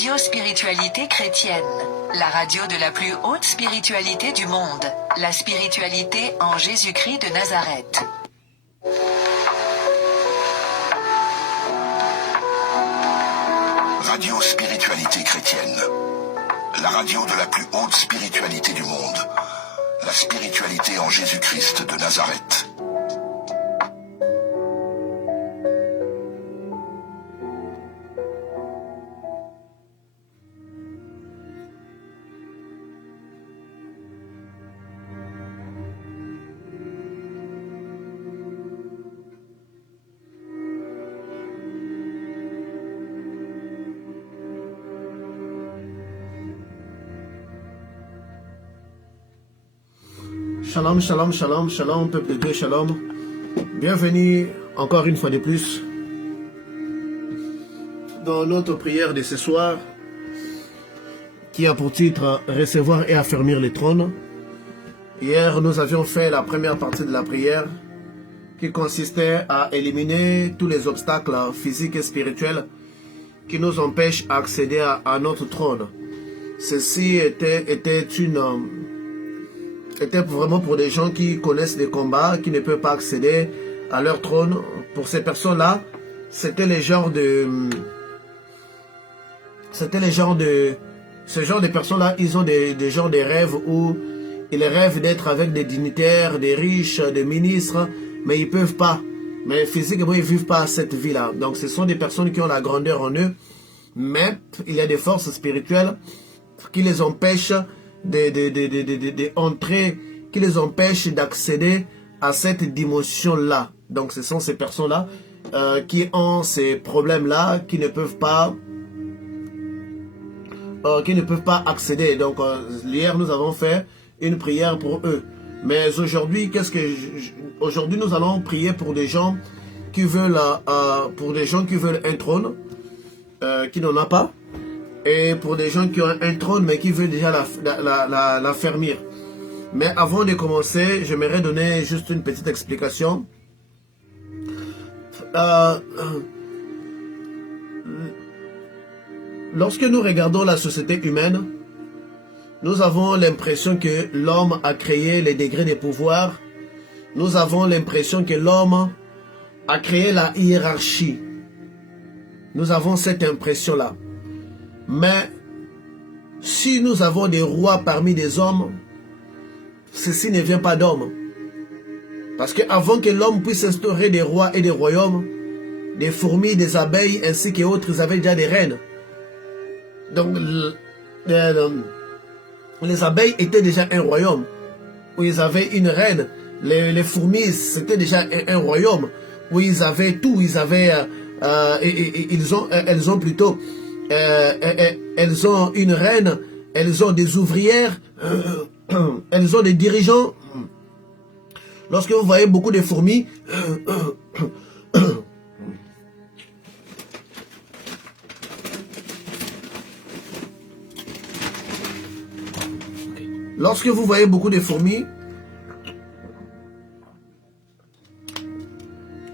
Radio Spiritualité Chrétienne, la radio de la plus haute spiritualité du monde, la spiritualité en Jésus-Christ de Nazareth. Radio Spiritualité Chrétienne, la radio de la plus haute spiritualité du monde, la spiritualité en Jésus-Christ de Nazareth. Shalom, shalom, shalom, shalom, peuple de Dieu, shalom. Bienvenue encore une fois de plus dans notre prière de ce soir qui a pour titre « Recevoir et affermir le trône ». Hier, nous avions fait la première partie de la prière qui consistait à éliminer tous les obstacles physiques et spirituels qui nous empêchent d'accéder à notre trône. Ceci était vraiment pour des gens qui connaissent des combats, qui ne peuvent pas accéder à leur trône. Pour ces personnes-là, c'était ce genre de personnes-là, ils ont des genres de rêves où ils rêvent d'être avec des dignitaires, des riches, des ministres, mais ils ne peuvent pas. Mais physiquement, ils ne vivent pas cette vie-là. Donc, ce sont des personnes qui ont la grandeur en eux, mais il y a des forces spirituelles qui les empêchent d'entrer, qui les empêche d'accéder à cette dimension-là. Donc ce sont ces personnes-là qui ont ces problèmes-là, qui ne peuvent pas accéder. Donc hier nous avons fait une prière pour eux. Mais aujourd'hui, aujourd'hui nous allons prier pour des gens qui veulent un trône, qui n'en a pas. Et pour des gens qui ont un trône mais qui veulent déjà l'affermir. Mais avant de commencer, j'aimerais donner juste une petite explication. Lorsque nous regardons la société humaine, nous avons l'impression que l'homme a créé les degrés de pouvoir. Nous avons l'impression que l'homme a créé la hiérarchie. Nous avons cette impression-là. Mais si nous avons des rois parmi des hommes, ceci ne vient pas d'hommes. Parce qu'avant que l'homme puisse instaurer des rois et des royaumes, des fourmis, des abeilles ainsi qu'autres, ils avaient déjà des reines. Donc les abeilles étaient déjà un royaume où ils avaient une reine. Les fourmis, c'était déjà un royaume où ils avaient tout. Ils avaient, elles ont une reine, elles ont des ouvrières, elles ont des dirigeants. Lorsque vous voyez beaucoup de fourmis, lorsque vous voyez beaucoup de fourmis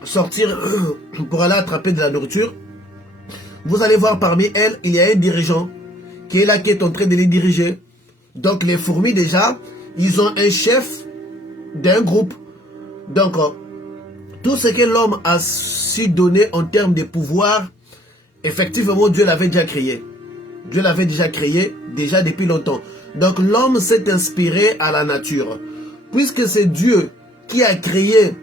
sortir pour aller attraper de la nourriture, vous allez voir parmi elles, il y a un dirigeant qui est là, qui est en train de les diriger. Donc les fourmis déjà, ils ont un chef d'un groupe. Donc tout ce que l'homme a su donner en termes de pouvoir, effectivement Dieu l'avait déjà créé. Dieu l'avait déjà créé déjà depuis longtemps. Donc l'homme s'est inspiré à la nature. Puisque c'est Dieu qui a créé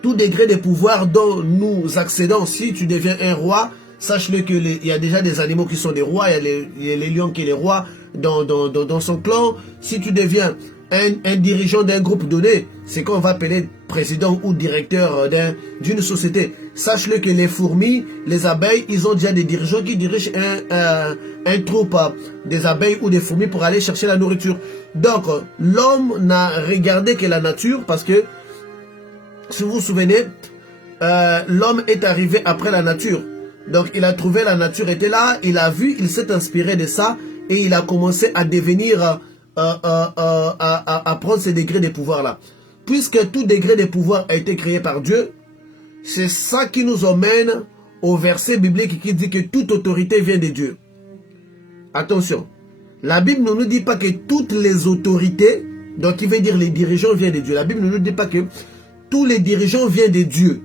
tout degré de pouvoir dont nous accédons. Si tu deviens un roi, sache-le qu'il y a déjà des animaux qui sont des rois. Il y a les lions qui sont les rois dans son clan. Si tu deviens un dirigeant d'un groupe donné, c'est qu'on va appeler président ou directeur d'une société. Sache-le que les fourmis, les abeilles, ils ont déjà des dirigeants qui dirigent un troupe des abeilles ou des fourmis pour aller chercher la nourriture. Donc, l'homme n'a regardé que la nature parce que, si vous vous souvenez, l'homme est arrivé après la nature. Donc il a trouvé la nature était là, il a vu, il s'est inspiré de ça et il a commencé à devenir, à prendre ces degrés de pouvoir là. Puisque tout degré de pouvoir a été créé par Dieu, c'est ça qui nous emmène au verset biblique qui dit que toute autorité vient de Dieu. attention, la Bible ne nous dit pas que toutes les autorités, donc qui veut dire les dirigeants viennent de Dieu. La Bible ne nous dit pas que tous les dirigeants viennent de Dieu.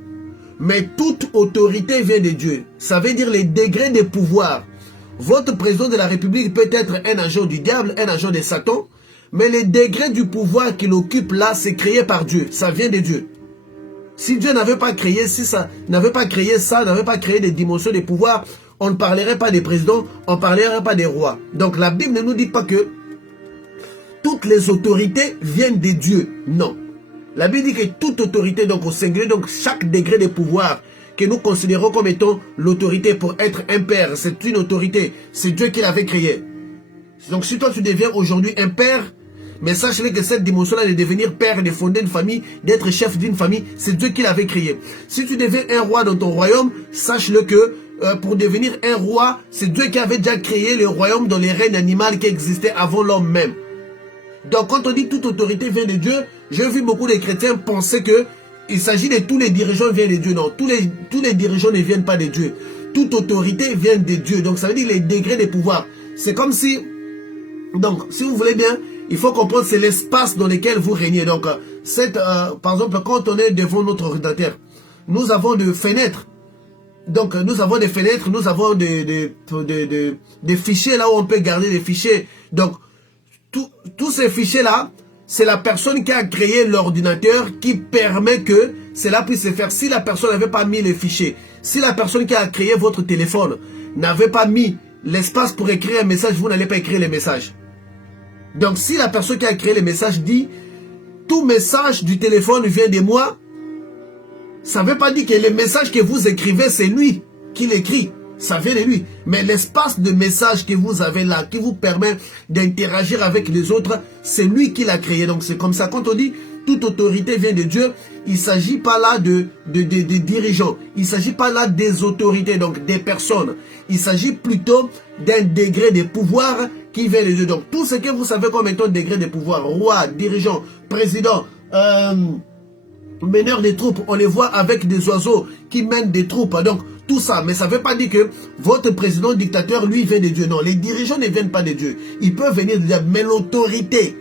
Mais toute autorité vient de Dieu. Ça veut dire les degrés de pouvoir. Votre président de la République peut être un agent du diable, un agent de Satan, mais les degrés du pouvoir qu'il occupe là, c'est créé par Dieu. Ça vient de Dieu. Si Dieu n'avait pas créé, si ça n'avait pas créé ça, n'avait pas créé des dimensions de pouvoir, on ne parlerait pas des présidents, on ne parlerait pas des rois. Donc la Bible ne nous dit pas que toutes les autorités viennent de Dieu. Non. La Bible dit que toute autorité, donc au singulier, donc chaque degré de pouvoir que nous considérons comme étant l'autorité pour être un père, c'est une autorité. C'est Dieu qui l'avait créé. Donc si toi tu deviens aujourd'hui un père, mais sache-le que cette dimension-là de devenir père, de fonder une famille, d'être chef d'une famille, c'est Dieu qui l'avait créé. Si tu deviens un roi dans ton royaume, sache-le que pour devenir un roi, c'est Dieu qui avait déjà créé le royaume dans les règnes animaux qui existaient avant l'homme même. Donc quand on dit toute autorité vient de Dieu, j'ai vu beaucoup de chrétiens penser que il s'agit de tous les dirigeants viennent de Dieu. Non, tous les dirigeants ne viennent pas de Dieu. Toute autorité vient de Dieu. Donc ça veut dire les degrés de pouvoir. C'est comme si, donc si vous voulez bien, il faut comprendre c'est l'espace dans lequel vous régnez. Donc par exemple quand on est devant notre ordinateur, nous avons des fenêtres. Donc nous avons des fenêtres, nous avons des fichiers là où on peut garder des fichiers. Donc tous ces fichiers-là, c'est la personne qui a créé l'ordinateur qui permet que cela puisse se faire. Si la personne n'avait pas mis les fichiers, si la personne qui a créé votre téléphone n'avait pas mis l'espace pour écrire un message, vous n'allez pas écrire les messages. Donc si la personne qui a créé les messages dit « Tout message du téléphone vient de moi », ça ne veut pas dire que les messages que vous écrivez, c'est lui qui l'écrit. Ça vient de lui. Mais l'espace de message que vous avez là, qui vous permet d'interagir avec les autres, c'est lui qui l'a créé. Donc c'est comme ça. Quand on dit toute autorité vient de Dieu, il ne s'agit pas là de dirigeants. Il ne s'agit pas là des autorités, donc des personnes. Il s'agit plutôt d'un degré de pouvoir qui vient de Dieu. Donc tout ce que vous savez comme étant degré de pouvoir, roi, dirigeant, président, meneur des troupes, on les voit avec des oiseaux qui mènent des troupes. Donc tout ça, mais ça ne veut pas dire que votre président dictateur, lui, vient de Dieu. Non, les dirigeants ne viennent pas de Dieu. Ils peuvent venir de Dieu, mais l'autorité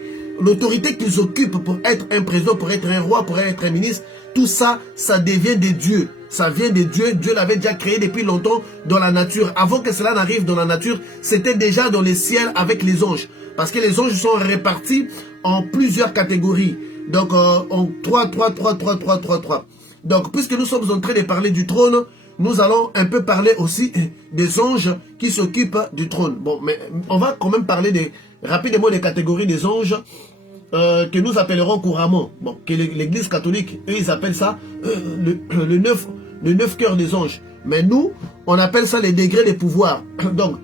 qu'ils occupent pour être un président, pour être un roi, pour être un ministre, tout ça, ça devient de Dieu. Ça vient de Dieu. Dieu l'avait déjà créé depuis longtemps dans la nature. Avant que cela n'arrive dans la nature, c'était déjà dans les ciels avec les anges. Parce que les anges sont répartis en plusieurs catégories. Donc, en 3. Donc, puisque nous sommes en train de parler du trône, nous allons un peu parler aussi des anges qui s'occupent du trône. Bon, mais on va quand même parler rapidement des catégories des anges que nous appellerons couramment. Bon, que l'église catholique, eux, ils appellent ça le neuf cœurs des anges. Mais nous, on appelle ça les degrés de pouvoir. Donc,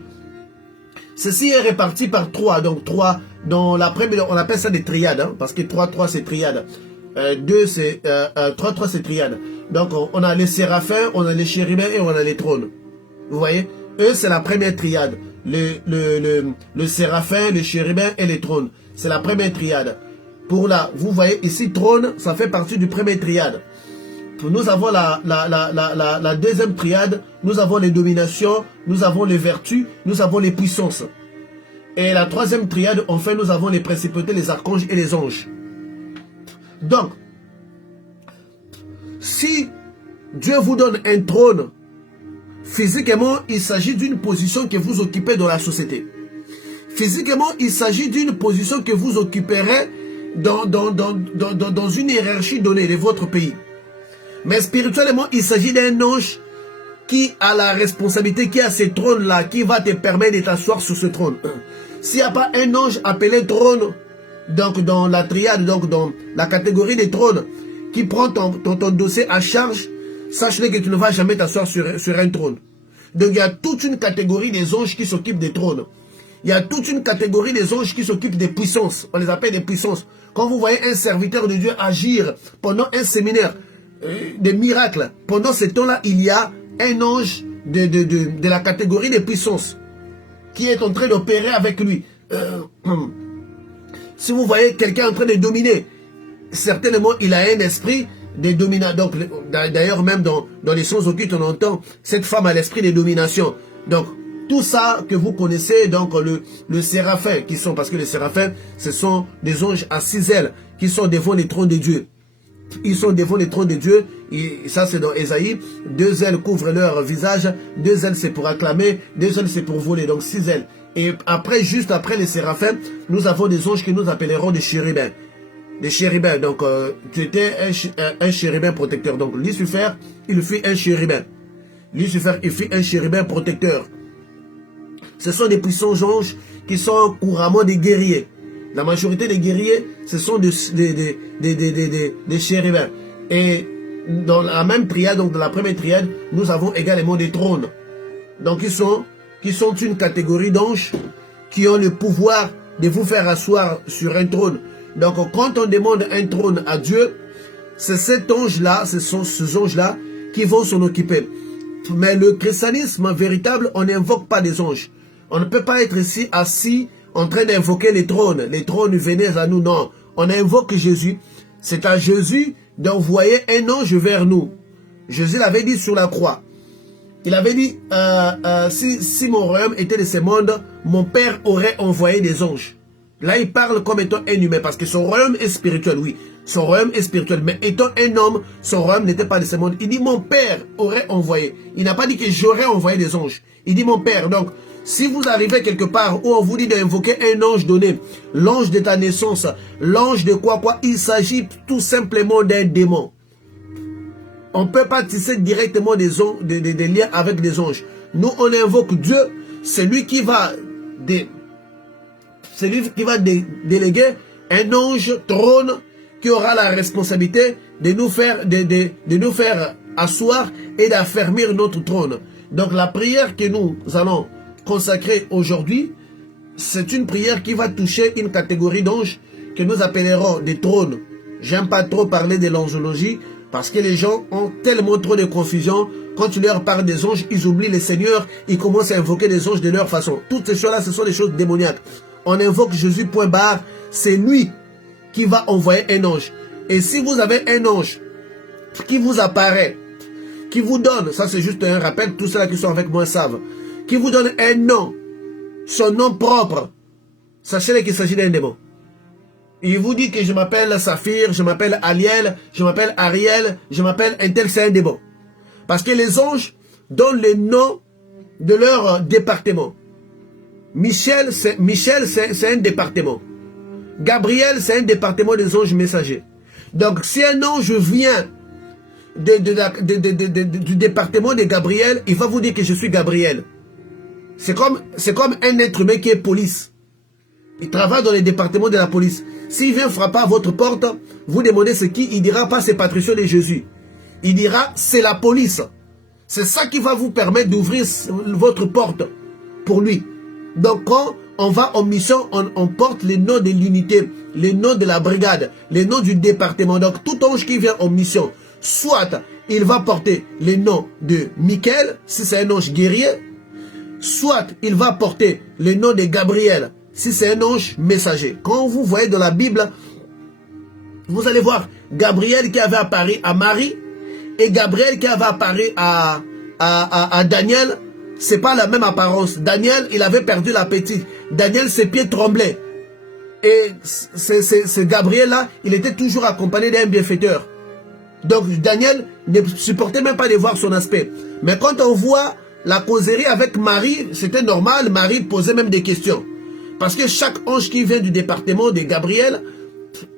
ceci est réparti par 3. Donc, 3, dans la première, on appelle ça des triades, hein, parce que 3, c'est triade. 2, c'est 3, c'est triade. Donc, on a les séraphins, on a les chérubins et on a les trônes. Vous voyez? Eux, c'est la première triade. Le séraphin, le chérubin et les trônes. C'est la première triade. Vous voyez ici, trône, ça fait partie du premier triade. Nous avons la deuxième triade. Nous avons les dominations, nous avons les vertus, nous avons les puissances. Et la troisième triade, enfin, nous avons les principautés, les archanges et les anges. Donc, si Dieu vous donne un trône, physiquement, il s'agit d'une position que vous occupez dans la société. Physiquement, il s'agit d'une position que vous occuperez dans une hiérarchie donnée de votre pays. Mais spirituellement, il s'agit d'un ange qui a la responsabilité, qui a ce trône-là, qui va te permettre de t'asseoir sur ce trône. S'il n'y a pas un ange appelé trône, donc dans la triade, donc dans la catégorie des trônes, qui prend ton dossier à charge, sache-le que tu ne vas jamais t'asseoir sur un trône. Donc il y a toute une catégorie des anges qui s'occupent des trônes. Il y a toute une catégorie des anges qui s'occupent des puissances. On les appelle des puissances. Quand vous voyez un serviteur de Dieu agir pendant un séminaire, des miracles, pendant ce temps-là, il y a un ange de la catégorie des puissances qui est en train d'opérer avec lui. Si vous voyez quelqu'un en train de dominer, certainement il a un esprit de domination. Donc d'ailleurs même dans les sons occultes on entend cette femme a l'esprit de domination. Donc Tout ça que vous connaissez, donc le séraphin, qui sont, parce que les séraphins, ce sont des anges à 6 ailes, qui sont devant les trônes de Dieu. Ils sont devant les trônes de Dieu, et ça c'est dans Ésaïe. 2 ailes couvrent leur visage, 2 ailes c'est pour acclamer, 2 ailes c'est pour voler, donc 6 ailes. Et après, juste après les séraphins, nous avons des anges que nous appellerons des chérubins. Des chérubins, donc tu étais un chérubin protecteur. Donc Lucifer, il fut un chérubin. Lucifer, il fut un chérubin protecteur. Ce sont des puissants anges qui sont couramment des guerriers. La majorité des guerriers, ce sont des chérubins. Et dans la même triade, donc dans la première triade, nous avons également des trônes. Donc qui sont une catégorie d'anges qui ont le pouvoir de vous faire asseoir sur un trône. Donc quand on demande un trône à Dieu, c'est cet ange-là, ce sont ces anges-là qui vont s'en occuper. Mais le christianisme véritable, on n'invoque pas des anges. On ne peut pas être ici assis en train d'invoquer les trônes. Les trônes venaient à nous, non. On invoque Jésus. C'est à Jésus d'envoyer un ange vers nous. Jésus l'avait dit sur la croix. Il avait dit, si mon royaume était de ce monde, mon Père aurait envoyé des anges. Là, il parle comme étant un humain, parce que son royaume est spirituel, oui. Son royaume est spirituel, mais étant un homme, son royaume n'était pas de ce monde. Il dit, mon Père aurait envoyé. Il n'a pas dit que j'aurais envoyé des anges. Il dit, mon Père. Donc, si vous arrivez quelque part où on vous dit d'invoquer un ange donné, l'ange de ta naissance, l'ange de quoi, il s'agit tout simplement d'un démon. On ne peut pas tisser directement des liens avec des anges. Nous, on invoque Dieu, c'est lui qui va déléguer un ange trône qui aura la responsabilité de nous faire, de nous faire asseoir et d'affermir notre trône. Donc la prière que nous allons consacrer aujourd'hui, c'est une prière qui va toucher une catégorie d'anges que nous appellerons des trônes. J'aime pas trop parler de l'angiologie parce que les gens ont tellement trop de confusion. Quand tu leur parles des anges, ils oublient les seigneurs, ils commencent à invoquer des anges de leur façon. Toutes ces choses-là, ce sont des choses démoniaques. On invoque Jésus, point barre, c'est lui qui va envoyer un ange. Et si vous avez un ange qui vous apparaît, qui vous donne, ça c'est juste un rappel, tous ceux-là qui sont avec moi savent, qui vous donne un nom, son nom propre, sachez qu'il s'agit d'un démon. Il vous dit que je m'appelle Saphir, je m'appelle Aliel, je m'appelle Ariel, je m'appelle un tel, c'est un démon. Parce que les anges donnent les noms de leur département. Michel, c'est un département. Gabriel, c'est un département des anges messagers. Donc, si un ange vient du département de Gabriel, il va vous dire que je suis Gabriel. C'est comme un être humain qui est police. Il travaille dans les départements de la police. S'il vient frapper à votre porte, vous demandez c'est qui, il dira pas c'est Patricio de Jésus. Il dira c'est la police. C'est ça qui va vous permettre d'ouvrir votre porte pour lui. Donc quand on va en mission, on porte les noms de l'unité, les noms de la brigade, les noms du département. Donc tout ange qui vient en mission, soit il va porter les noms de Michael, si c'est un ange guerrier, soit il va porter le nom de Gabriel, si c'est un ange messager. Quand vous voyez dans la Bible, vous allez voir Gabriel qui avait apparu à Marie et Gabriel qui avait apparu à Daniel. C'est pas la même apparence. Daniel, il avait perdu l'appétit. Daniel, ses pieds tremblaient. Et ce Gabriel-là, il était toujours accompagné d'un bienfaiteur. Donc Daniel ne supportait même pas de voir son aspect. Mais quand on voit la causerie avec Marie, c'était normal. Marie posait même des questions. Parce que chaque ange qui vient du département de Gabriel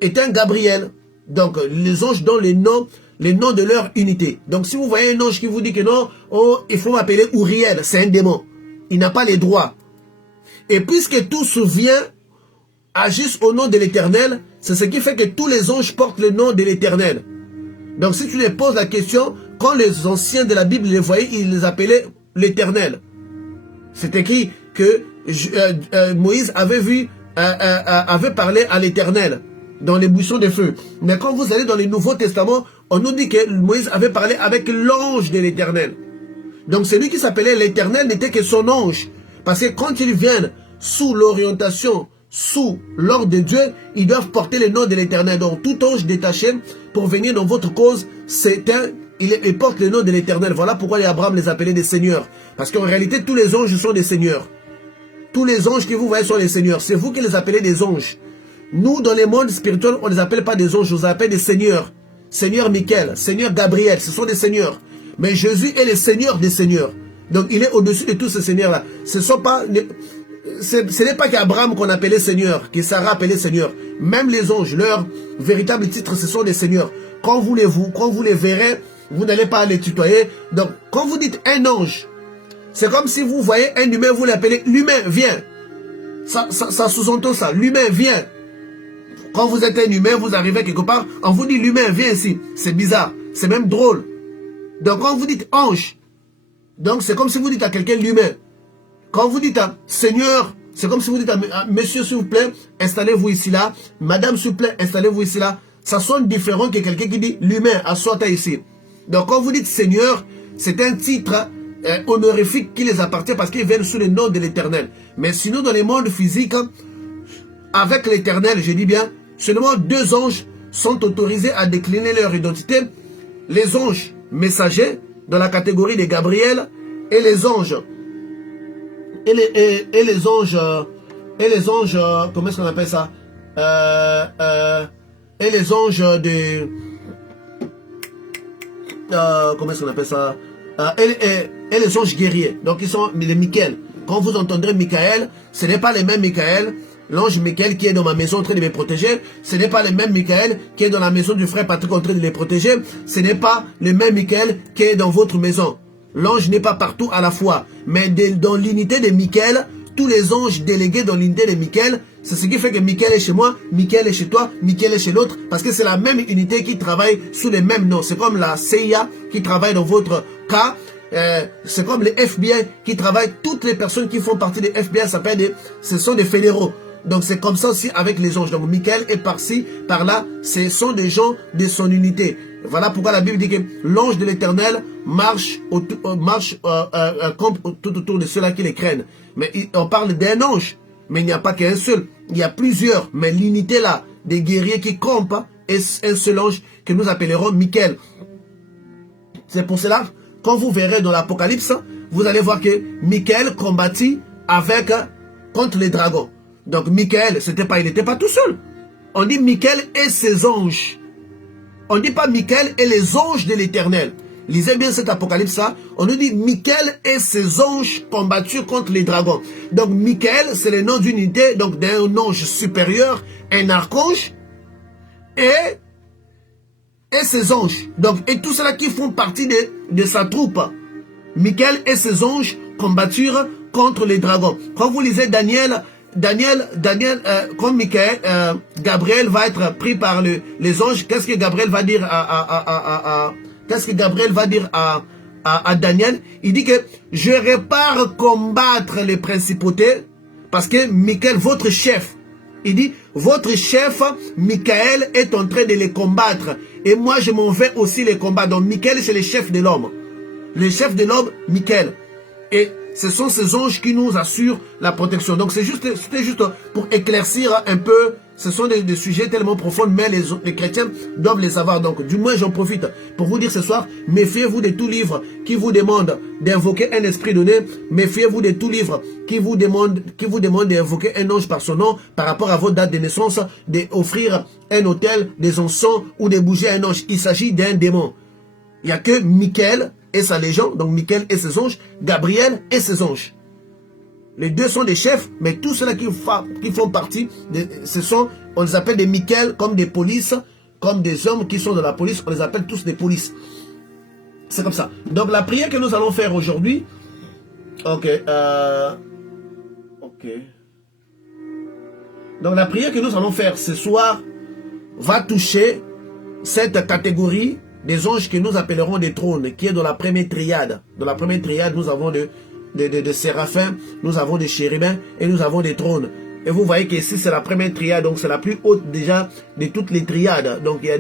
est un Gabriel. Donc les anges donnent les noms de leur unité. Donc si vous voyez un ange qui vous dit que non, oh, il faut m'appeler Uriel, c'est un démon. Il n'a pas les droits. Et puisque tous agissent au nom de l'Éternel, c'est ce qui fait que tous les anges portent le nom de l'Éternel. Donc si tu les poses la question, quand les anciens de la Bible les voyaient, ils les appelaient l'Éternel. C'est écrit que Moïse avait parlé à l'Éternel dans les buissons de feu. Mais quand vous allez dans le Nouveau Testament, on nous dit que Moïse avait parlé avec l'ange de l'Éternel. Donc celui qui s'appelait l'Éternel n'était que son ange. Parce que quand ils viennent sous l'orientation, sous l'ordre de Dieu, ils doivent porter le nom de l'Éternel. Donc tout ange détaché pour venir dans votre cause, c'est un il porte le nom de l'Éternel. Voilà pourquoi Abraham les appelait des seigneurs. Parce qu'en réalité, tous les anges sont des seigneurs. Tous les anges que vous voyez sont des seigneurs. C'est vous qui les appelez des anges. Nous, dans les mondes spirituels, on ne les appelle pas des anges, on les appelle des seigneurs. Seigneur Michael, Seigneur Gabriel, ce sont des seigneurs. Mais Jésus est le Seigneur des seigneurs. Donc il est au-dessus de tous ces seigneurs-là. Ce n'est pas qu'Abraham qu'on appelait Seigneur, que Sarah appelait Seigneur. Même les anges, leur véritable titre, ce sont des seigneurs. Quand vous les verrez, vous n'allez pas les tutoyer. Donc quand vous dites un ange, c'est comme si vous voyez un humain, vous l'appelez l'humain, viens. Ça sous-entend ça, l'humain, viens. Quand vous êtes un humain, vous arrivez quelque part, on vous dit l'humain, viens ici. C'est bizarre, c'est même drôle. Donc quand vous dites ange, donc c'est comme si vous dites à quelqu'un l'humain. Quand vous dites à Seigneur, c'est comme si vous dites à Monsieur s'il vous plaît, installez-vous ici là. Madame s'il vous plaît, installez-vous ici là. Ça sonne différent que quelqu'un qui dit l'humain, assois-toi ici. Donc quand vous dites Seigneur, c'est un titre honorifique qui les appartient parce qu'ils viennent sous le nom de l'Éternel. Mais sinon dans les mondes physiques, avec l'Éternel, je dis bien, seulement 2 anges sont autorisés à décliner leur identité. Les anges messagers, dans la catégorie de Gabriel, et les anges, et les anges, comment est-ce qu'on appelle ça, et les anges de, comment est-ce qu'on appelle ça, et les anges guerriers, donc ils sont les Michael. Quand vous entendrez Michael, ce n'est pas les mêmes Michael. L'ange Michael qui est dans ma maison en train de me protéger, ce n'est pas le même Michael qui est dans la maison du frère Patrick en train de les protéger, ce n'est pas le même Michael qui est dans votre maison. L'ange n'est pas partout à la fois, mais dans l'unité de Michael, tous les anges délégués dans l'unité de Michael, c'est ce qui fait que Michael est chez moi, Michael est chez toi, Michael est chez l'autre, parce que c'est la même unité qui travaille sous les mêmes noms. C'est comme la CIA qui travaille dans votre cas. C'est comme les FBI qui travaillent. Toutes les personnes qui font partie des FBI ce sont des fédéraux. Donc c'est comme ça aussi avec les anges. Donc Michael est par-ci, par-là. Ce sont des gens de son unité. Voilà pourquoi la Bible dit que l'ange de l'Éternel marche comme tout autour de ceux-là qui les craignent. Mais on parle d'un ange. Mais il n'y a pas qu'un seul. Il y a plusieurs. Mais l'unité là, des guerriers qui campent, est un seul ange que nous appellerons Michael. C'est pour cela, quand vous verrez dans l'Apocalypse, vous allez voir que Michael combattit contre les dragons. Donc Michael, il n'était pas tout seul. On dit Michael et ses anges. On ne dit pas Michael et les anges de l'Éternel. Lisez bien cet Apocalypse-là. On nous dit Michael et ses anges combattus contre les dragons. Donc Michael, c'est le nom d'une unité, donc d'un ange supérieur, un archange, et ses anges. Donc, et tout cela qui font partie de sa troupe. Michael et ses anges combatturent contre les dragons. Quand vous lisez Daniel, comme Michael, Gabriel va être pris par les anges, qu'est-ce que Gabriel va dire à Daniel? Il dit que je repars combattre les principautés parce que Michael, votre chef, il dit, votre chef, Michael, est en train de les combattre. Et moi, je m'en vais aussi les combattre. Donc, Michael, c'est le chef de l'homme. Le chef de l'homme, Michael. Et ce sont ces anges qui nous assurent la protection. Donc, c'était juste pour éclaircir un peu. Ce sont des sujets tellement profonds, mais les chrétiens doivent les savoir. Donc, du moins, j'en profite pour vous dire ce soir, méfiez-vous de tout livre qui vous demande d'invoquer un esprit donné. Méfiez-vous de tout livre qui vous demande d'invoquer un ange par son nom, par rapport à votre date de naissance, d'offrir un autel, des encens ou des bougies à un ange. Il s'agit d'un démon. Il n'y a que Michael et sa légion, donc Michael et ses anges, Gabriel et ses anges. Les deux sont des chefs, mais tous ceux-là qui font partie, on les appelle des Michael, comme des polices, comme des hommes qui sont de la police, on les appelle tous des polices. C'est comme ça. Donc la prière que nous allons faire aujourd'hui, donc la prière que nous allons faire ce soir va toucher cette catégorie des anges que nous appellerons des trônes, qui est dans la première triade. Dans la première triade, nous avons de séraphins, nous avons des chérubins et nous avons des trônes. Et vous voyez qu'ici c'est la première triade, donc c'est la plus haute déjà de toutes les triades. Donc il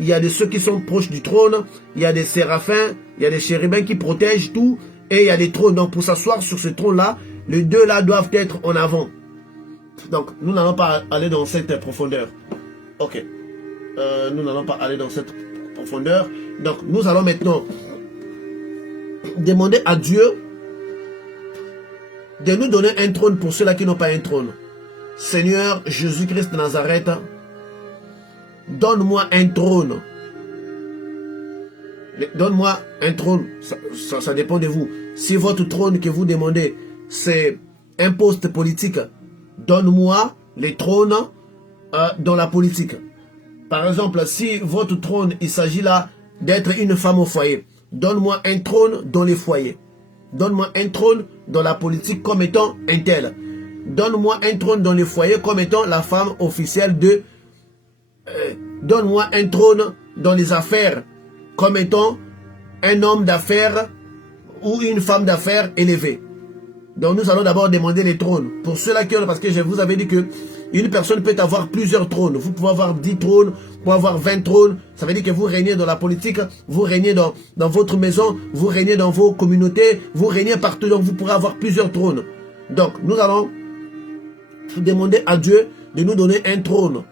y a de ceux qui sont proches du trône, il y a des séraphins, il y a des chérubins qui protègent tout, et il y a des trônes. Donc pour s'asseoir sur ce trône-là, les deux là doivent être en avant. Donc nous n'allons pas aller dans cette profondeur. Ok. Nous n'allons pas aller dans cette profondeur. Donc, nous allons maintenant demander à Dieu de nous donner un trône pour ceux-là qui n'ont pas un trône. Seigneur Jésus-Christ de Nazareth, donne-moi un trône. Donne-moi un trône, ça dépend de vous. Si votre trône que vous demandez, c'est un poste politique, donne-moi les trônes dans la politique. Par exemple, si votre trône, il s'agit là d'être une femme au foyer, donne-moi un trône dans les foyers. Donne-moi un trône dans la politique comme étant un tel. Donne-moi un trône dans les foyers comme étant la femme officielle de... donne-moi un trône dans les affaires comme étant un homme d'affaires ou une femme d'affaires élevée. Donc nous allons d'abord demander les trônes. Pour ceux-là qui ont, parce que je vous avais dit que une personne peut avoir plusieurs trônes. Vous pouvez avoir 10 trônes, vous pouvez avoir 20 trônes. Ça veut dire que vous régnez dans la politique, vous régnez dans votre maison, vous régnez dans vos communautés, vous régnez partout. Donc vous pourrez avoir plusieurs trônes. Donc nous allons demander à Dieu de nous donner un trône.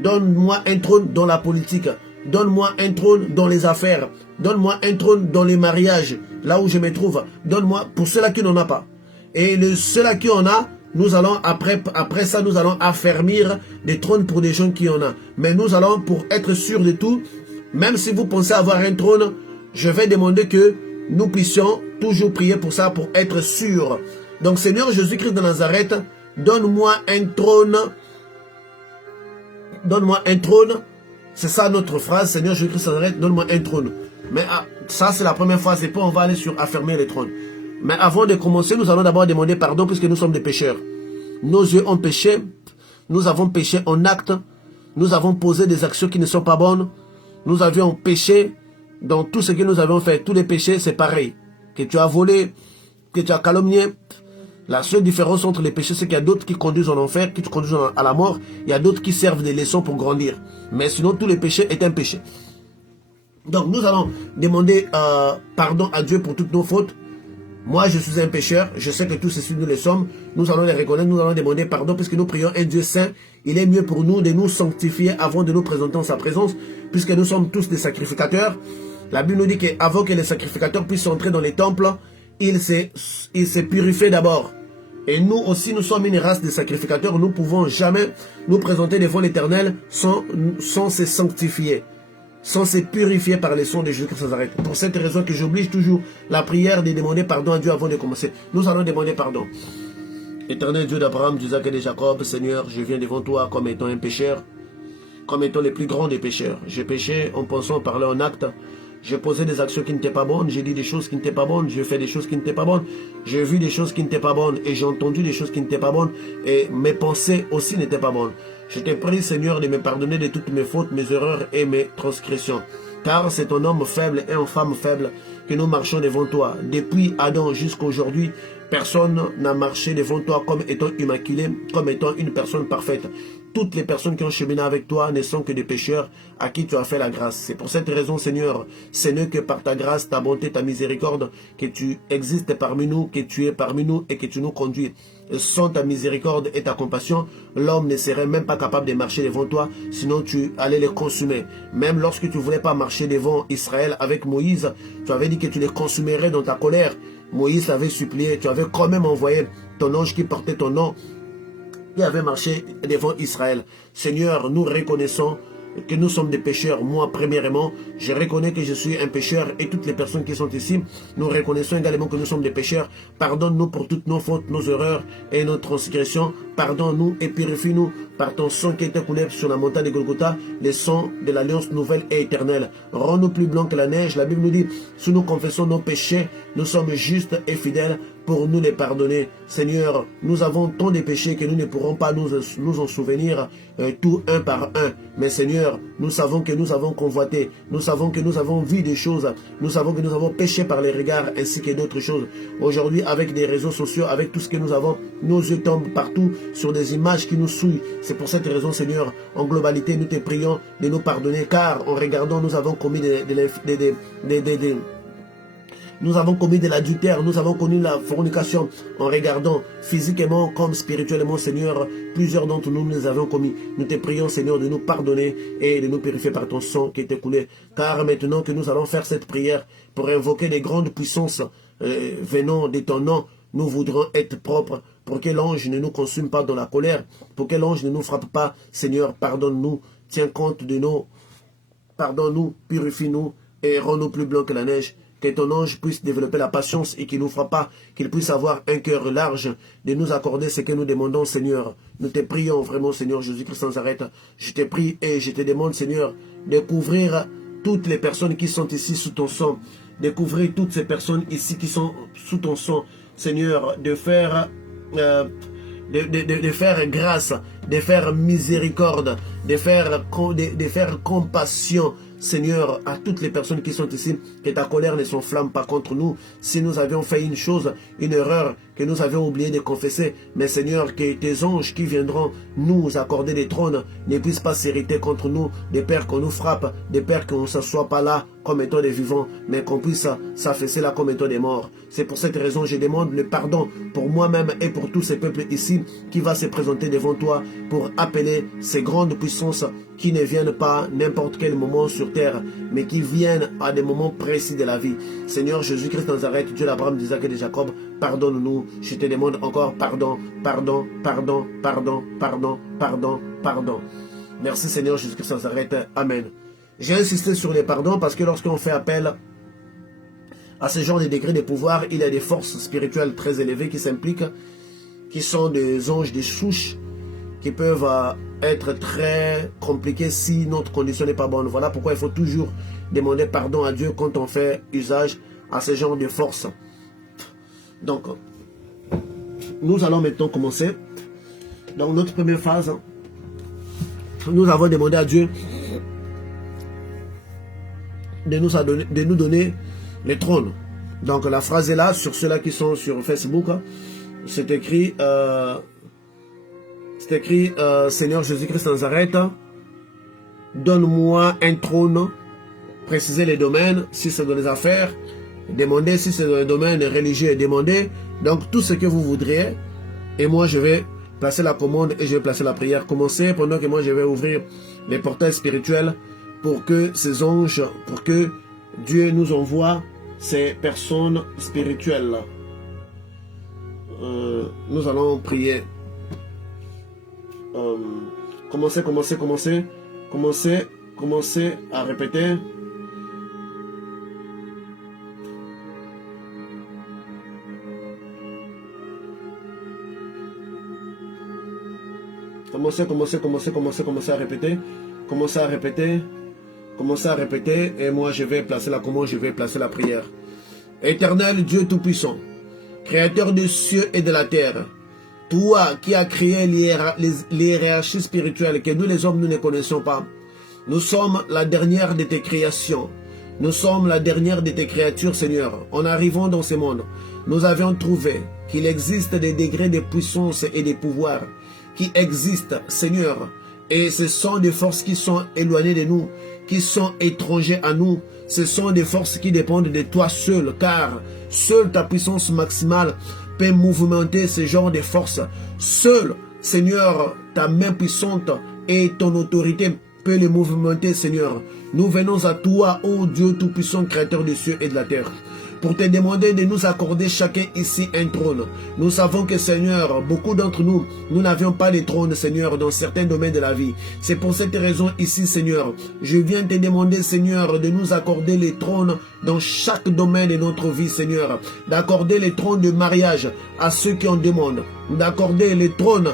Donne-moi un trône dans la politique. Donne-moi un trône dans les affaires. Donne-moi un trône dans les mariages, là où je me trouve. Donne-moi pour ceux-là qui n'en ont pas. Et ceux-là qui en ont, nous allons, après ça, nous allons affermir des trônes pour des gens qui en ont. Mais nous allons, pour être sûrs de tout, même si vous pensez avoir un trône, je vais demander que nous puissions toujours prier pour ça, pour être sûrs. Donc, Seigneur Jésus-Christ de Nazareth, donne-moi un trône. Donne-moi un trône. C'est ça notre phrase, Seigneur Jésus-Christ de Nazareth, donne-moi un trône. Mais ça, c'est la première phrase. Et puis, on va aller sur affermir les trônes. Mais avant de commencer, nous allons d'abord demander pardon puisque nous sommes des pécheurs. Nos yeux ont péché. Nous avons péché en acte. Nous avons posé des actions qui ne sont pas bonnes. Nous avions péché dans tout ce que nous avons fait. Tous les péchés, c'est pareil. Que tu as volé, que tu as calomnié. La seule différence entre les péchés, c'est qu'il y a d'autres qui conduisent en enfer, qui te conduisent à la mort. Il y a d'autres qui servent des leçons pour grandir. Mais sinon, tous les péchés est un péché. Donc, nous allons demander pardon à Dieu pour toutes nos fautes. Moi, je suis un pécheur. Je sais que tous ceux-ci, nous les sommes. Nous allons les reconnaître. Nous allons demander pardon puisque nous prions un Dieu saint. Il est mieux pour nous de nous sanctifier avant de nous présenter en sa présence, puisque nous sommes tous des sacrificateurs. La Bible nous dit qu'avant que les sacrificateurs puissent entrer dans les temples, il s'est purifié d'abord. Et nous aussi, nous sommes une race de sacrificateurs. Nous ne pouvons jamais nous présenter devant l'Éternel sans se sanctifier, sans se purifier par les sons de Jésus-Christ de Nazareth. Pour cette raison que j'oblige toujours la prière de demander pardon à Dieu avant de commencer. Nous allons demander pardon. Éternel Dieu d'Abraham, d'Isaac et de Jacob, Seigneur, je viens devant toi comme étant un pécheur, comme étant le plus grand des pécheurs. J'ai péché en pensant, en parlant, en acte. J'ai posé des actions qui n'étaient pas bonnes, j'ai dit des choses qui n'étaient pas bonnes, j'ai fait des choses qui n'étaient pas bonnes, j'ai vu des choses qui n'étaient pas bonnes et j'ai entendu des choses qui n'étaient pas bonnes et mes pensées aussi n'étaient pas bonnes. Je te prie, Seigneur, de me pardonner de toutes mes fautes, mes erreurs et mes transgressions. Car c'est en homme faible et en femme faible que nous marchons devant toi. Depuis Adam jusqu'à aujourd'hui, personne n'a marché devant toi comme étant immaculé, comme étant une personne parfaite. Toutes les personnes qui ont cheminé avec toi ne sont que des pécheurs à qui tu as fait la grâce. C'est pour cette raison, Seigneur, ce n'est que par ta grâce, ta bonté, ta miséricorde que tu existes parmi nous, que tu es parmi nous et que tu nous conduis. Sans ta miséricorde et ta compassion, l'homme ne serait même pas capable de marcher devant toi, sinon tu allais les consumer. Même lorsque tu ne voulais pas marcher devant Israël avec Moïse, tu avais dit que tu les consumerais dans ta colère. Moïse avait supplié, tu avais quand même envoyé ton ange qui portait ton nom, qui avait marché devant Israël. Seigneur, nous reconnaissons que nous sommes des pécheurs. Moi, premièrement, je reconnais que je suis un pécheur et toutes les personnes qui sont ici, nous reconnaissons également que nous sommes des pécheurs. Pardonne-nous pour toutes nos fautes, nos erreurs et nos transgressions. Pardonne-nous et purifie-nous par ton sang qui était coulé sur la montagne de Golgotha, le sang de l'alliance nouvelle et éternelle. Rends-nous plus blancs que la neige. La Bible nous dit, si nous confessons nos péchés, nous sommes justes et fidèles pour nous les pardonner. Seigneur, nous avons tant de péchés que nous ne pourrons pas nous en souvenir tout un par un. Mais Seigneur, nous savons que nous avons convoité, nous savons que nous avons vu des choses, nous savons que nous avons péché par les regards ainsi que d'autres choses. Aujourd'hui, avec des réseaux sociaux, avec tout ce que nous avons, nos yeux tombent partout sur des images qui nous souillent. C'est pour cette raison, Seigneur, en globalité, nous te prions de nous pardonner, car en regardant, nous avons commis nous avons commis de l'adultère, nous avons connu la fornication en regardant physiquement comme spirituellement, Seigneur. Plusieurs d'entre nous, nous avons commis. Nous te prions, Seigneur, de nous pardonner et de nous purifier par ton sang qui est écoulé. Car maintenant que nous allons faire cette prière pour invoquer les grandes puissances venant de ton nom, nous voudrons être propres pour que l'ange ne nous consume pas dans la colère, pour que l'ange ne nous frappe pas. Seigneur, pardonne-nous, tiens compte de nous, pardonne-nous, purifie-nous et rends-nous plus blancs que la neige. Que ton ange puisse développer la patience et qu'il ne nous frappe pas, qu'il puisse avoir un cœur large, de nous accorder ce que nous demandons, Seigneur. Nous te prions vraiment, Seigneur Jésus-Christ sans arrêt. Je te prie et je te demande, Seigneur, de couvrir toutes les personnes qui sont ici sous ton sang, de couvrir toutes ces personnes ici qui sont sous ton sang, Seigneur, de faire grâce, de faire miséricorde, de faire compassion, Seigneur, à toutes les personnes qui sont ici, que ta colère ne s'enflamme pas contre nous. Si nous avions fait une chose, une erreur, que nous avions oublié de confesser, mais Seigneur, que tes anges qui viendront nous accorder des trônes ne puissent pas s'irriter contre nous, des pères qu'on nous frappe, des pères qu'on ne s'assoit pas là comme étant des vivants, mais qu'on puisse s'affaisser là comme étant des morts. C'est pour cette raison que je demande le pardon pour moi-même et pour tous ces peuples ici qui va se présenter devant toi pour appeler ces grandes puissances qui ne viennent pas n'importe quel moment sur terre, mais qui viennent à des moments précis de la vie. Seigneur Jésus-Christ Nazareth, Dieu d'Abraham, d'Isaac et de Jacob, pardonne-nous. Je te demande encore pardon, pardon, pardon, pardon, pardon, pardon, pardon. Merci Seigneur Jésus-Christ Nazareth. Amen. J'ai insisté sur les pardons parce que lorsqu'on fait appel à ce genre de degrés de pouvoir, il y a des forces spirituelles très élevées qui s'impliquent, qui sont des anges, des souches, qui peuvent être très compliquées si notre condition n'est pas bonne. Voilà pourquoi il faut toujours demander pardon à Dieu quand on fait usage à ce genre de forces. Donc, nous allons maintenant commencer. Dans notre première phase, nous avons demandé à Dieu de nous donner les trônes. Donc la phrase est là, sur ceux-là qui sont sur Facebook, c'est écrit, Seigneur Jésus-Christ Nazareth, donne-moi un trône, précisez les domaines, si c'est dans les affaires, demandez, si c'est dans les domaines religieux, demandez, donc tout ce que vous voudriez, et moi je vais placer la commande et je vais placer la prière. Commencez pendant que moi je vais ouvrir les portails spirituels pour que ces anges, pour que Dieu nous envoie ces personnes spirituelles. Nous allons prier. Commencez à répéter. Commencez à répéter. Commencez à répéter et moi je vais placer la commande, je vais placer la prière. Éternel Dieu Tout-Puissant, Créateur des cieux et de la terre, toi qui as créé les hiérarchies spirituelles que nous les hommes nous ne connaissons pas, nous sommes la dernière de tes créations. Nous sommes la dernière de tes créatures, Seigneur. En arrivant dans ce monde, nous avions trouvé qu'il existe des degrés de puissance et de pouvoir qui existent, Seigneur. Et ce sont des forces qui sont éloignées de nous, qui sont étrangers à nous. Ce sont des forces qui dépendent de toi seul, car seule ta puissance maximale peut mouvementer ce genre de forces. Seul, Seigneur, ta main puissante et ton autorité peut les mouvementer, Seigneur. Nous venons à toi, ô Dieu Tout-Puissant, Créateur des cieux et de la terre, pour te demander de nous accorder chacun ici un trône. Nous savons que, Seigneur, beaucoup d'entre nous, nous n'avions pas de trône, Seigneur, dans certains domaines de la vie. C'est pour cette raison ici, Seigneur, je viens te demander, Seigneur, de nous accorder les trônes dans chaque domaine de notre vie, Seigneur. D'accorder les trônes de mariage à ceux qui en demandent. D'accorder les trônes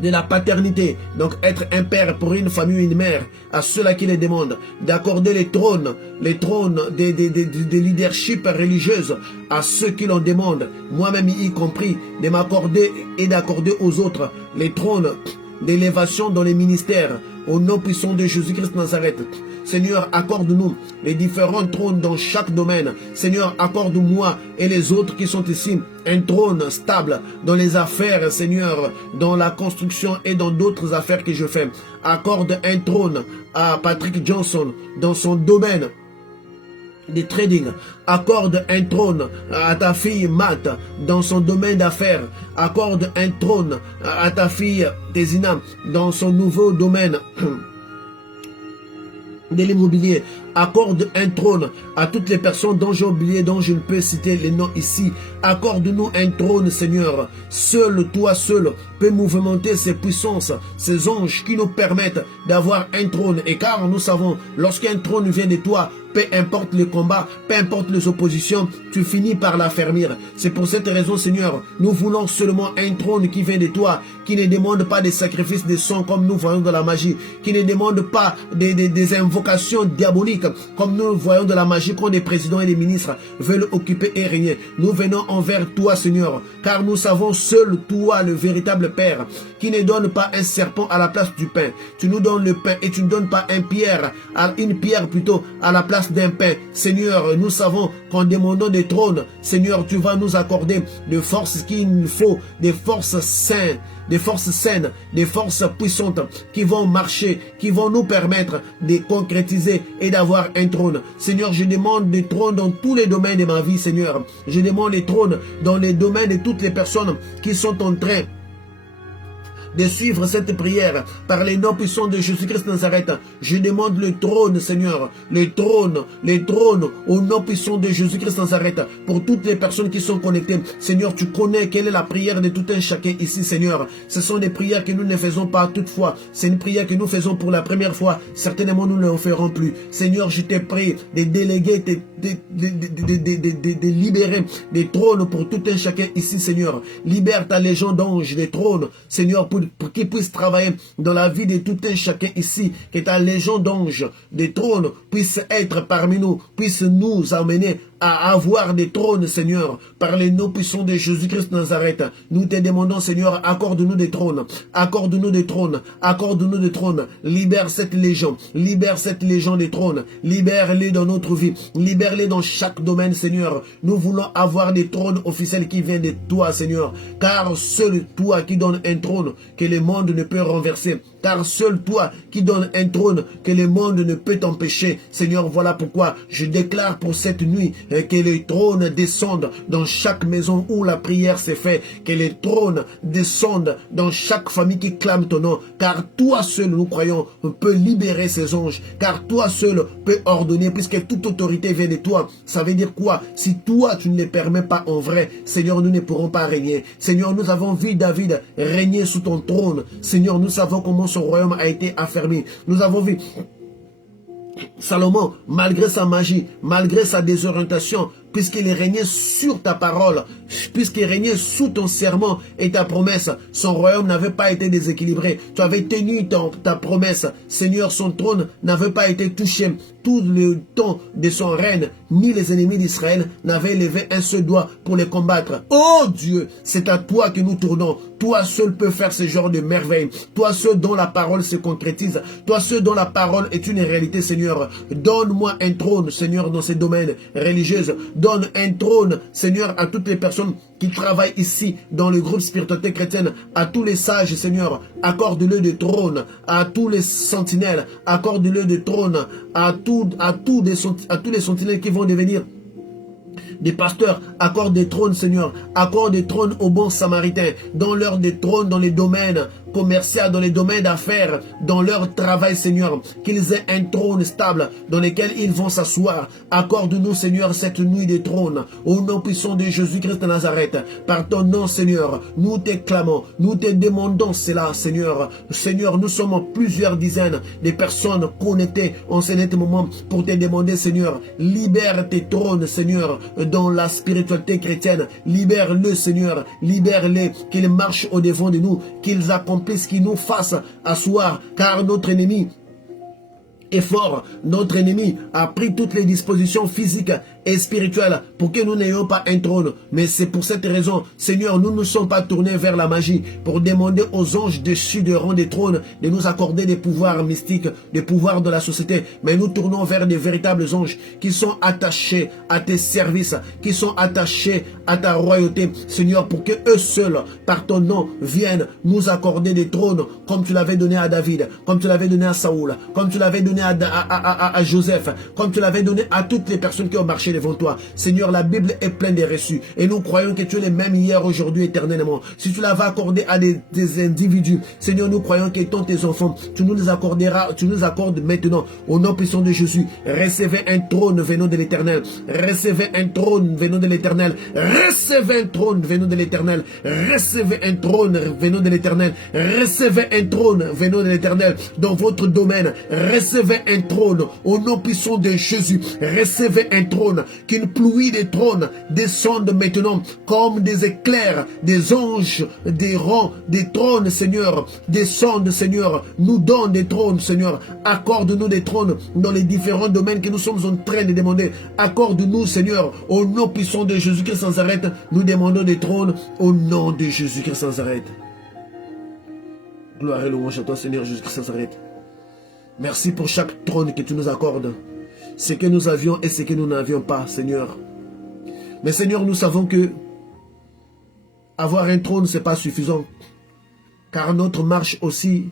de la paternité, donc être un père pour une famille ou une mère, à ceux-là qui les demandent, d'accorder les trônes des leadership religieuses à ceux qui l'en demandent, moi-même y compris, de m'accorder et d'accorder aux autres les trônes d'élévation dans les ministères, au nom puissant de Jésus-Christ Nazareth. Seigneur, accorde-nous les différents trônes dans chaque domaine. Seigneur, accorde-moi et les autres qui sont ici un trône stable dans les affaires, Seigneur, dans la construction et dans d'autres affaires que je fais. Accorde un trône à Patrick Johnson dans son domaine de trading. Accorde un trône à ta fille Matt dans son domaine d'affaires. Accorde un trône à ta fille Tezina dans son nouveau domaine de l'immobilier. Accorde un trône à toutes les personnes dont j'ai oublié, dont je ne peux citer les noms ici. Accorde-nous un trône, Seigneur. Seul, toi seul, peux mouvementer ces puissances, ces anges qui nous permettent d'avoir un trône. Et car nous savons, lorsqu'un trône vient de toi, peu importe le combat, peu importe les oppositions, tu finis par l'affermir. C'est pour cette raison, Seigneur, nous voulons seulement un trône qui vient de toi, qui ne demande pas des sacrifices de sang comme nous voyons de la magie, qui ne demande pas des invocations diaboliques comme nous voyons de la magie quand des présidents et des ministres veulent occuper et régner. Nous venons envers toi, Seigneur, car nous savons seul toi, le véritable Père, qui ne donne pas un serpent à la place du pain. Tu nous donnes le pain et tu ne donnes pas une pierre plutôt à la place d'un pain. Seigneur, nous savons qu'en demandant des trônes, Seigneur, tu vas nous accorder des forces qu'il nous faut, des forces saines, des forces saines, des forces puissantes qui vont marcher, qui vont nous permettre de concrétiser et d'avoir un trône. Seigneur, je demande des trônes dans tous les domaines de ma vie, Seigneur. Je demande des trônes dans les domaines de toutes les personnes qui sont en train de suivre cette prière par les noms puissants de Jésus-Christ de Nazareth. Je demande le trône, Seigneur, les trônes au nom puissant de Jésus-Christ de Nazareth pour toutes les personnes qui sont connectées. Seigneur, tu connais quelle est la prière de tout un chacun ici, Seigneur. Ce sont des prières que nous ne faisons pas toutefois. C'est une prière que nous faisons pour la première fois. Certainement, nous ne le ferons plus. Seigneur, je te prie de déléguer, de libérer des trônes pour tout un chacun ici, Seigneur. Libère ta légion d'anges, des trônes, Seigneur, pour qu'ils puissent travailler dans la vie de tout un chacun ici, que ta légion d'anges, des trônes, puisse être parmi nous, puisse nous amener à avoir des trônes, Seigneur, par les noms puissants de Jésus-Christ de Nazareth. Nous te demandons, Seigneur, accorde-nous des trônes, accorde-nous des trônes, accorde-nous des trônes, libère cette légion des trônes, libère-les dans notre vie, libère-les dans chaque domaine, Seigneur. Nous voulons avoir des trônes officiels qui viennent de toi, Seigneur, car seul toi qui donne un trône que le monde ne peut renverser, car seul toi qui donne un trône que le monde ne peut empêcher. Seigneur, voilà pourquoi je déclare pour cette nuit que les trônes descendent dans chaque maison où la prière s'est faite, que les trônes descendent dans chaque famille qui clame ton nom, car toi seul, nous croyons, peut libérer ces anges, car toi seul peut ordonner, puisque toute autorité vient de toi. Ça veut dire quoi? Si toi, tu ne les permets pas en vrai, Seigneur, nous ne pourrons pas régner. Seigneur, nous avons vu David régner sous ton trône. Seigneur, nous savons comment son royaume a été affermi. Nous avons vu Salomon, malgré sa magie, malgré sa désorientation, puisqu'il régnait sur ta parole, puisqu'il régnait sous ton serment et ta promesse, son royaume n'avait pas été déséquilibré. Tu avais tenu ta promesse. Seigneur, son trône n'avait pas été touché. Tout le temps de son règne, ni les ennemis d'Israël n'avaient levé un seul doigt pour les combattre. Oh Dieu, c'est à toi que nous tournons. Toi seul peux faire ce genre de merveille. Toi seul dont la parole se concrétise. Toi seul dont la parole est une réalité, Seigneur. Donne-moi un trône, Seigneur, dans ces domaines religieux. Donne un trône, Seigneur, à toutes les personnes qui travaillent ici dans le groupe Spiritualité Chrétienne, à tous les sages, Seigneur. Accorde-le de trône, à tous les sentinelles. Accorde-le de trône, à tous les sentinelles qui vont devenir des pasteurs. Accorde des trônes, Seigneur. Accorde des trônes aux bons samaritains. Dans leur des trônes, dans les domaines commerciaux, dans les domaines d'affaires, dans leur travail, Seigneur. Qu'ils aient un trône stable dans lequel ils vont s'asseoir. Accorde-nous, Seigneur, cette nuit des trônes. Au nom puissant de Jésus-Christ de Nazareth. Par ton nom, Seigneur, nous te clamons. Nous te demandons cela, Seigneur. Seigneur, nous sommes plusieurs dizaines de personnes connectées en ce moment pour te demander, Seigneur, libère tes trônes, Seigneur, dans la spiritualité chrétienne. Libère-le, Seigneur. Libère-les, qu'ils marchent au-devant de nous, qu'ils accomplissent, qu'ils nous fassent asseoir, car notre ennemi est fort. Notre ennemi a pris toutes les dispositions physiques et spirituelles pour que nous n'ayons pas un trône. Mais c'est pour cette raison, Seigneur, nous ne sommes pas tournés vers la magie pour demander aux anges dessus de rang des trônes de nous accorder des pouvoirs mystiques, des pouvoirs de la société. Mais nous tournons vers des véritables anges qui sont attachés à tes services, qui sont attachés à ta royauté, Seigneur, pour que eux seuls, par ton nom, viennent nous accorder des trônes comme tu l'avais donné à David, comme tu l'avais donné à Saoul, comme tu l'avais donné à Joseph, comme tu l'avais donné à toutes les personnes qui ont marché devant toi. Seigneur, la Bible est pleine des reçus. Et nous croyons que tu es le même hier, aujourd'hui, éternellement. Si tu l'avais accordé à des individus, Seigneur, nous croyons qu'étant tes enfants, tu nous accorderas, tu nous accordes maintenant, au nom puissant de Jésus. Recevez un trône venant de l'éternel. Recevez un trône venant de l'éternel. Recevez un trône venant de l'éternel. Recevez un trône venant de l'éternel. Recevez un trône venant de l'éternel dans votre domaine. Recevez un trône au nom puissant de Jésus. Recevez un trône, qu'une pluie de trônes descende maintenant comme des éclairs, des anges, des rangs, des trônes, Seigneur. Descendent, Seigneur. Nous donne des trônes, Seigneur. Accorde-nous des trônes dans les différents domaines que nous sommes en train de demander. Accorde-nous, Seigneur, au nom puissant de Jésus-Christ sans arrêt. Nous demandons des trônes au nom de Jésus-Christ sans arrêt. Gloire et louange à toi, Seigneur Jésus-Christ sans arrêt. Merci pour chaque trône que tu nous accordes. Ce que nous avions et ce que nous n'avions pas, Seigneur. Mais Seigneur, nous savons que avoir un trône, ce n'est pas suffisant. Car notre marche aussi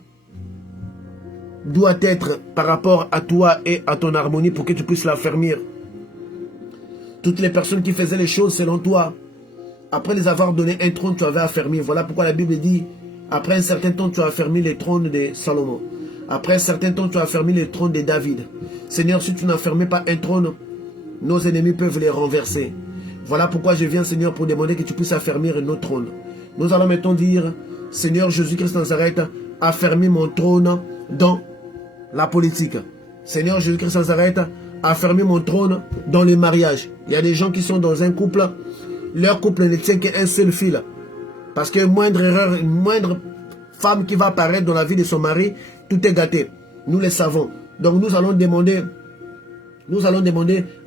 doit être par rapport à toi et à ton harmonie pour que tu puisses l'affermir. Toutes les personnes qui faisaient les choses selon toi, après les avoir donné un trône, tu avais affermi. Voilà pourquoi la Bible dit, après un certain temps, tu as affermi les trônes de Salomon. Après un certain temps, tu as affermi les trônes de David. Seigneur, si tu n'affermis pas un trône, nos ennemis peuvent les renverser. Voilà pourquoi je viens, Seigneur, pour demander que tu puisses affermir nos trônes. Nous allons maintenant dire, Seigneur Jésus-Christ Nazareth, affermis mon trône dans la politique. Seigneur Jésus-Christ Nazareth, affermis mon trône dans les mariages. Il y a des gens qui sont dans un couple, leur couple ne tient qu'un seul fil. Parce que moindre erreur, une moindre femme qui va apparaître dans la vie de son mari, tout est gâté. Nous le savons. Donc nous allons demander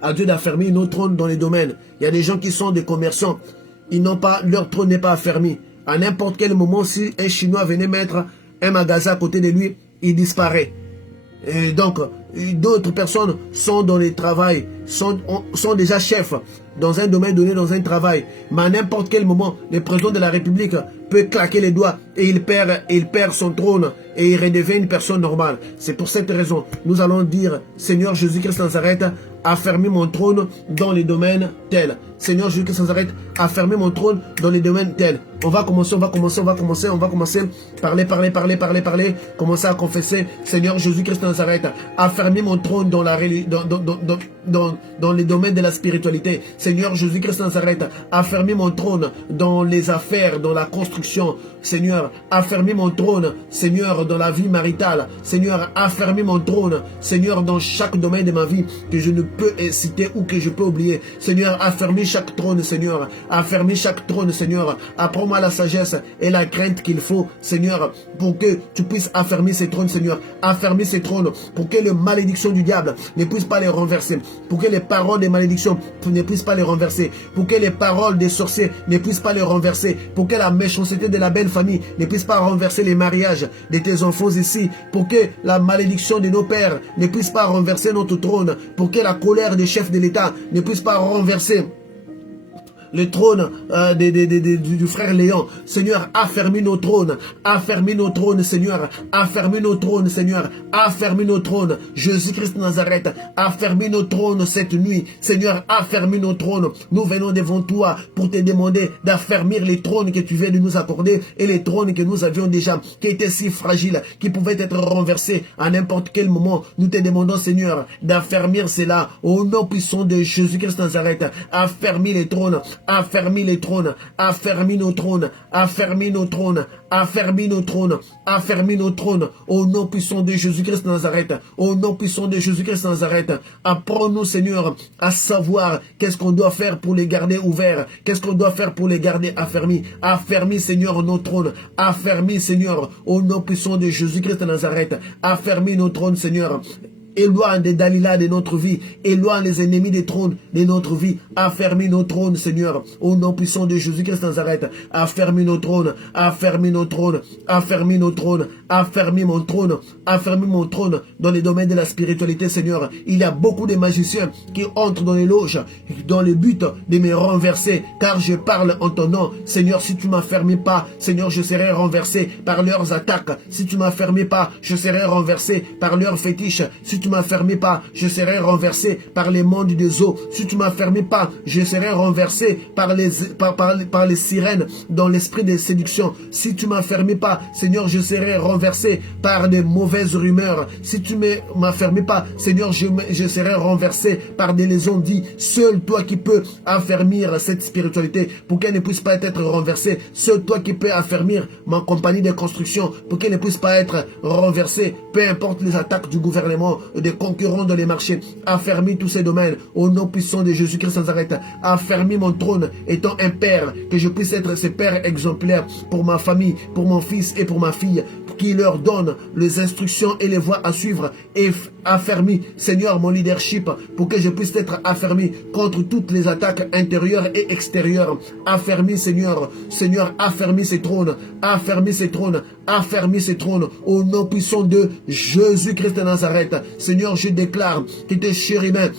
à Dieu d'affermir nos trônes dans les domaines. Il y a des gens qui sont des commerçants. Ils n'ont pas, leur trône n'est pas affermi. À n'importe quel moment, si un Chinois venait mettre un magasin à côté de lui, il disparaît. Et donc, d'autres personnes sont dans les travails, sont déjà chefs dans un domaine donné, dans un travail. Mais à n'importe quel moment, le président de la République peut claquer les doigts et il perd son trône et il redevient une personne normale. C'est pour cette raison, nous allons dire, Seigneur Jésus-Christ Nazareth, affermis mon trône dans les domaines tels. Seigneur Jésus-Christ Nazareth, affermis mon trône dans les domaines tels. On va commencer, parler. Commencer à confesser, Seigneur Jésus-Christ Nazareth, affermis mon trône dans les domaines de la spiritualité. Seigneur Jésus-Christ Nazareth, affermis mon trône dans les affaires, dans la construction. Seigneur, affermis mon trône, Seigneur, dans la vie maritale. Seigneur, affermis mon trône, Seigneur, dans chaque domaine de ma vie que je ne peux citer ou que je peux oublier. Seigneur, affermis chaque trône, Seigneur. Affermis chaque trône, Seigneur. Apprends-moi la sagesse et la crainte qu'il faut, Seigneur, pour que tu puisses affermir ces trônes, Seigneur. Affermis ces trônes pour que les malédictions du diable ne puissent pas les renverser. Pour que les paroles des malédictions ne puissent pas les renverser. Pour que les paroles des sorciers ne puissent pas les renverser. Pour que la méchanceté de la belle famille ne puisse pas renverser les mariages de tes enfants ici. Pour que la malédiction de nos pères ne puisse pas renverser notre trône. Pour que la colère des chefs de l'État ne puisse pas renverser le trône du frère Léon. Seigneur, affermis nos trônes. Affermis nos trônes, Seigneur. Affermis nos trônes, Seigneur. Affermis nos trônes. Jésus-Christ Nazareth, affermis nos trônes cette nuit. Seigneur, affermis nos trônes. Nous venons devant toi pour te demander d'affermir les trônes que tu viens de nous accorder et les trônes que nous avions déjà, qui étaient si fragiles, qui pouvaient être renversés à n'importe quel moment. Nous te demandons, Seigneur, d'affermir cela au nom puissant de Jésus-Christ Nazareth. Affermis les trônes. Affermis les trônes, affermis nos trônes, affermis nos trônes, affermis nos trônes, affermis nos trônes, au nom puissant de Jésus-Christ Nazareth, au nom puissant de Jésus-Christ Nazareth. Apprends-nous, Seigneur, à savoir qu'est-ce qu'on doit faire pour les garder ouverts, qu'est-ce qu'on doit faire pour les garder affermis. Affermis, Seigneur, nos trônes, affermis, Seigneur, au nom puissant de Jésus-Christ Nazareth, affermis nos trônes, Seigneur. Éloigne des Dalila de notre vie. Éloigne les ennemis des trônes de notre vie. Affermis nos trônes, Seigneur. Au nom puissant de Jésus-Christ Nazareth. Affermis nos trônes. Affermis nos trônes. Affermis nos trônes. Affermis mon trône. Affermis mon trône dans les domaines de la spiritualité, Seigneur. Il y a beaucoup de magiciens qui entrent dans les loges dans le but de me renverser. Car je parle en ton nom. Seigneur, si tu m'affermis pas, Seigneur, je serai renversé par leurs attaques. Si tu m'affermis pas, je serai renversé par leurs fétiches. Si tu m'affermis pas, je serai renversé par les mondes des eaux. Si tu m'affermis pas, je serai renversé par les sirènes dans l'esprit de séduction. Si tu m'affermis pas, Seigneur, je serai renversé par de mauvaises rumeurs. Si tu ne m'affermis pas, Seigneur, je serai renversé par des lésions dites. Seul toi qui peux affermir cette spiritualité pour qu'elle ne puisse pas être renversée. Seul toi qui peux affermir ma compagnie de construction pour qu'elle ne puisse pas être renversée. Peu importe les attaques du gouvernement, des concurrents dans les marchés. Affermis tous ces domaines au nom puissant de Jésus-Christ Nazareth. Affermis mon trône étant un père, que je puisse être ce père exemplaire pour ma famille, pour mon fils et pour ma fille, qui leur donne les instructions et les voies à suivre, et affermis, Seigneur, mon leadership, pour que je puisse être affermi contre toutes les attaques intérieures et extérieures. Affermis, Seigneur, Seigneur, affermis ces trônes, affermis ces trônes, affermis ces trônes, au nom puissant de Jésus-Christ de Nazareth. Seigneur, je déclare que tes chérubins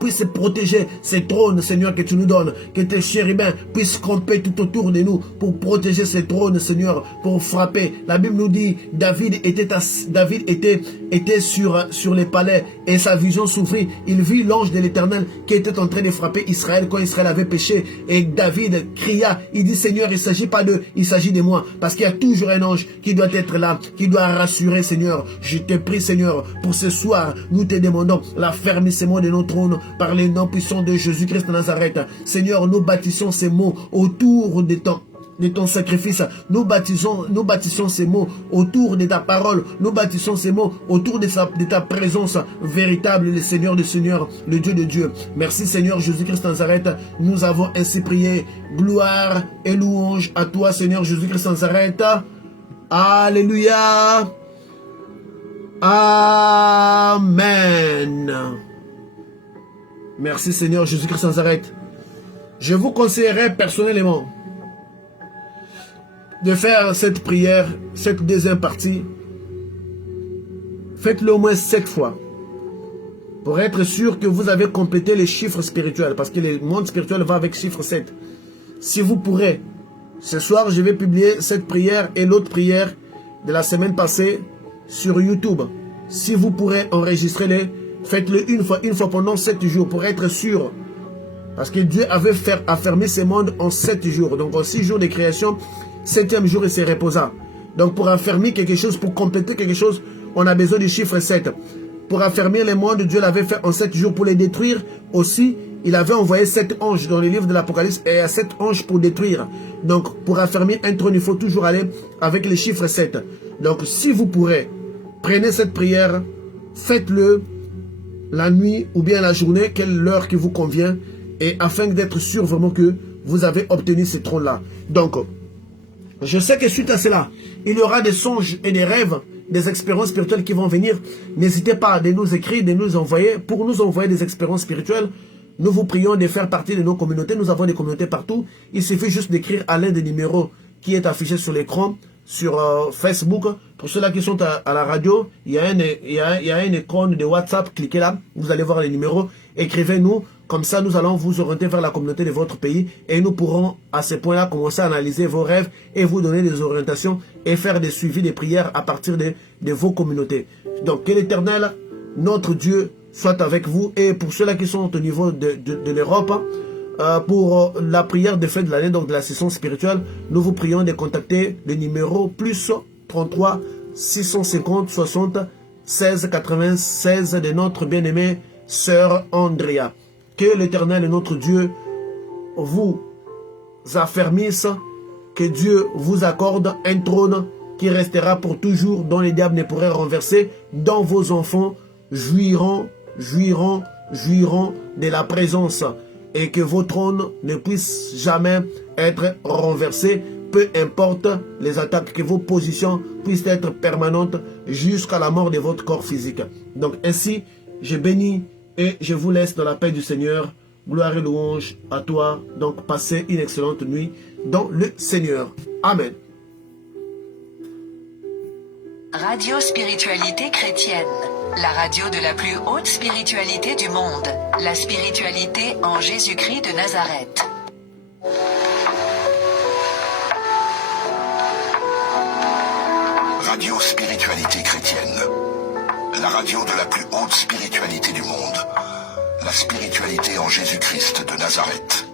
puisse protéger ces trônes, Seigneur, que tu nous donnes. Que tes chérubins puissent camper tout autour de nous pour protéger ces trônes, Seigneur, pour frapper. La Bible nous dit, David était sur les palais et sa vision s'ouvrit. Il vit l'ange de l'Éternel qui était en train de frapper Israël quand Israël avait péché. Et David cria, il dit, Seigneur, il ne s'agit pas d'eux, il s'agit de moi. Parce qu'il y a toujours un ange qui doit être là, qui doit rassurer, Seigneur. Je te prie, Seigneur, pour ce soir, nous te demandons l'affermissement de nos trônes par les noms puissants de Jésus-Christ de Nazareth. Seigneur, nous bâtissons ces mots autour de ton sacrifice. Nous bâtissons ces mots autour de ta parole. Nous bâtissons ces mots autour de ta présence véritable, le Seigneur des Seigneurs, le Dieu de Dieu. Merci Seigneur Jésus-Christ de Nazareth. Nous avons ainsi prié. Gloire et louange à toi Seigneur Jésus-Christ de Nazareth. Alléluia. Amen. Merci Seigneur Jésus-Christ de Nazareth. Je vous conseillerais personnellement de faire cette prière, cette deuxième partie. Faites-le au moins 7 fois. Pour être sûr que vous avez complété les chiffres spirituels. Parce que le monde spirituel va avec chiffre 7. Si vous pourrez, ce soir je vais publier cette prière et l'autre prière de la semaine passée sur YouTube. Si vous pourrez enregistrer-les, faites-le une fois pendant 7 jours pour être sûr. Parce que Dieu avait affermi ce monde en 7 jours. Donc en 6 jours de création, 7e jour il se reposa. Donc pour affermir quelque chose, pour compléter quelque chose, on a besoin du chiffre 7. Pour affermir le monde, Dieu l'avait fait en 7 jours. Pour les détruire aussi, il avait envoyé 7 anges dans le livre de l'Apocalypse. Et il y a 7 anges pour détruire. Donc pour affermir un trône, il faut toujours aller avec le chiffre 7. Donc si vous pourrez, prenez cette prière, faites-le la nuit ou bien la journée, quelle heure qui vous convient, et afin d'être sûr vraiment que vous avez obtenu ce trône-là. Donc, je sais que suite à cela, il y aura des songes et des rêves, des expériences spirituelles qui vont venir. N'hésitez pas à nous écrire, de nous envoyer, pour nous envoyer des expériences spirituelles. Nous vous prions de faire partie de nos communautés. Nous avons des communautés partout. Il suffit juste d'écrire à l'un des numéros qui est affiché sur l'écran, sur Facebook. Pour ceux-là qui sont à la radio, il y a une icône de WhatsApp. Cliquez là, vous allez voir les numéros. Écrivez-nous. Comme ça, nous allons vous orienter vers la communauté de votre pays. Et nous pourrons, à ce point-là, commencer à analyser vos rêves et vous donner des orientations et faire des suivis des prières à partir de vos communautés. Donc, que l'Éternel, notre Dieu, soit avec vous. Et pour ceux-là qui sont au niveau de l'Europe, pour la prière de fin de l'année, donc de la session spirituelle, nous vous prions de contacter le numéro plus 33 650 60 16 96 de notre bien-aimée sœur Andrea. Que l'Éternel, notre Dieu, vous affermisse, que Dieu vous accorde un trône qui restera pour toujours, dont les diables ne pourraient renverser, dont vos enfants jouiront de la présence, et que vos trônes ne puissent jamais être renversés, peu importe les attaques, que vos positions puissent être permanentes jusqu'à la mort de votre corps physique. Donc ainsi, je bénis et je vous laisse dans la paix du Seigneur. Gloire et louange à toi. Donc passez une excellente nuit dans le Seigneur. Amen. Radio Spiritualité Chrétienne, la radio de la plus haute spiritualité du monde, la spiritualité en Jésus-Christ de Nazareth. Radio Spiritualité Chrétienne, La radio de la plus haute spiritualité du monde. La spiritualité en Jésus-Christ de Nazareth.